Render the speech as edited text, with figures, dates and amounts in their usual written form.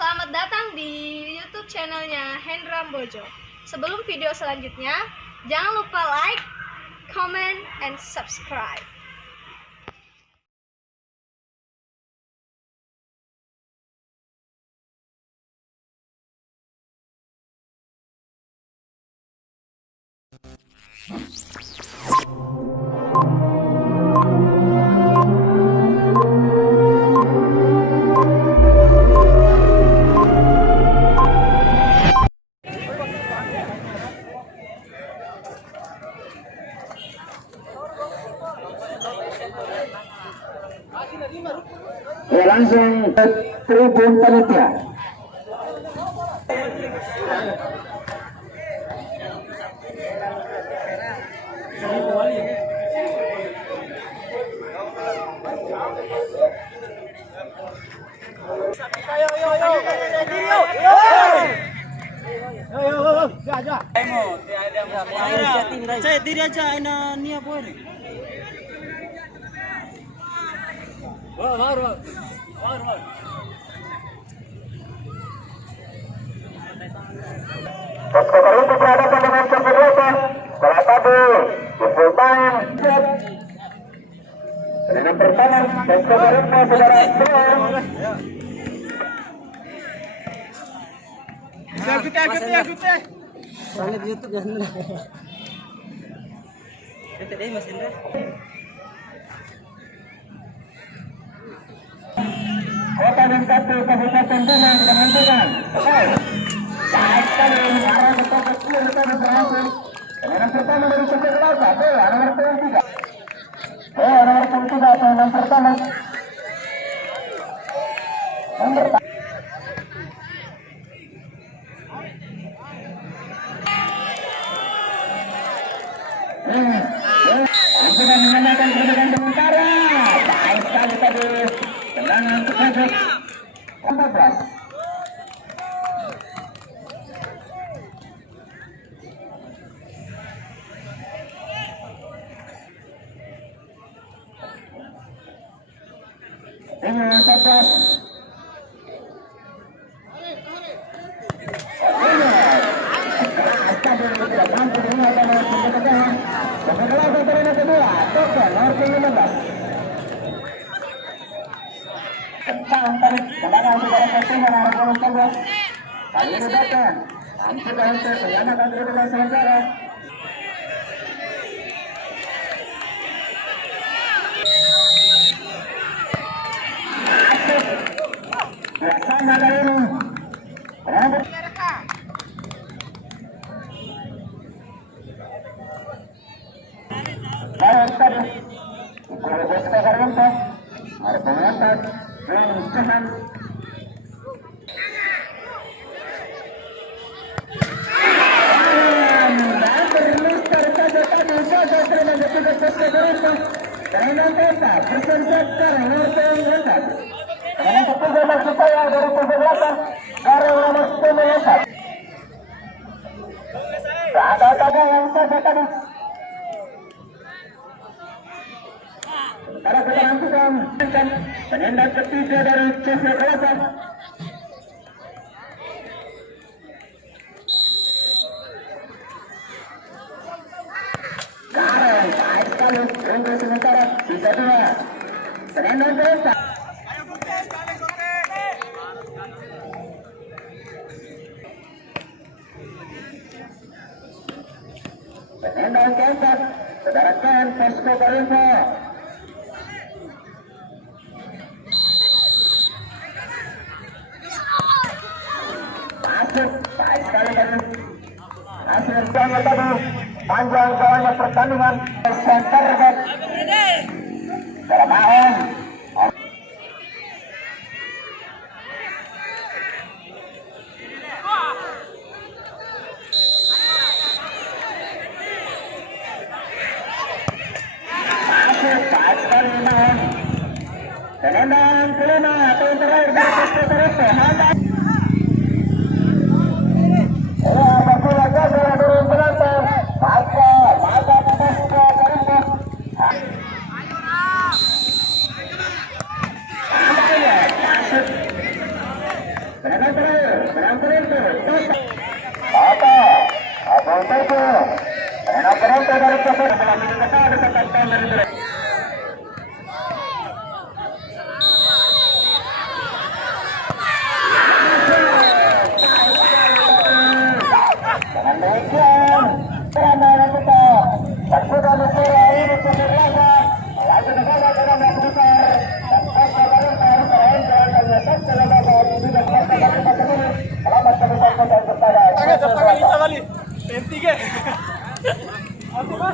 Selamat datang di YouTube channelnya Hendra Bojo. Sebelum video selanjutnya, jangan lupa like, comment, and subscribe. Ya, langsung ke tribun panitia. Saya diri aja ini apa ini? Baru. Posko untuk berhadapan dengan Cempedosa. Salah satu di full time. Dengan pertama, posko berhadapan saudara Brian. Ikuti. Soalnya di YouTube ya Hendra. Itu deh Mas Hendra. Kota dan satu Kabupaten Bunang menentukan. Oke. Baik sekali, arah bertopik clear tadi berhasil. Kemudian pertama dari Cempedosa, bola nomor 3. Nomor 3 pemain pertama. Nomor sudah mengenakan kedudukan sementara. Baik sekali tadi. Tendangan untuk masuk 14. Dengan 14. Kencang tarik tendangan saudara Fatima arah gol kedua. Kali ini datang hampir untuk menyamakan kedudukan sementara. Bersama kali ini baik tadi Ikut Bosko Karyanto ada pengatas Rencahan dan berluster saja tadi saja terima kasih Bosko Karyanto karena kota bersenjat sekarang langsung lantas karena ketiga maksud saya dari Cempedosa dari nomor 10 lantas ada yang saja tadi. Sementara kita langsung penendang ketiga dari Cempedosa. Karen, baik sekali untuk sementara bisa 2. Penendang Cempedosa. Penendang Cempedosa, saudara Ken Posko Karyanto. Baik sekali tadi hasil yang tadi panjang kawannya pertandingan center back Darmawan masuk baik sekali Mahan tendangan kelima atau yang terakhir dari Posko Karyanto Handa Penendang Toronto dari Jepang dalam minum besar ditetapkan dari Jepang. Dengan demikian, perandaan kita tersudah Nusura ini cemerlangga lagi negara dengan yang besar dan pasca Toronto selain jalankannya pasca lembaga ini juga pasca dari pasca ini selamat kebetulan kita kepada Tangan kita kali. P3. Aku mas.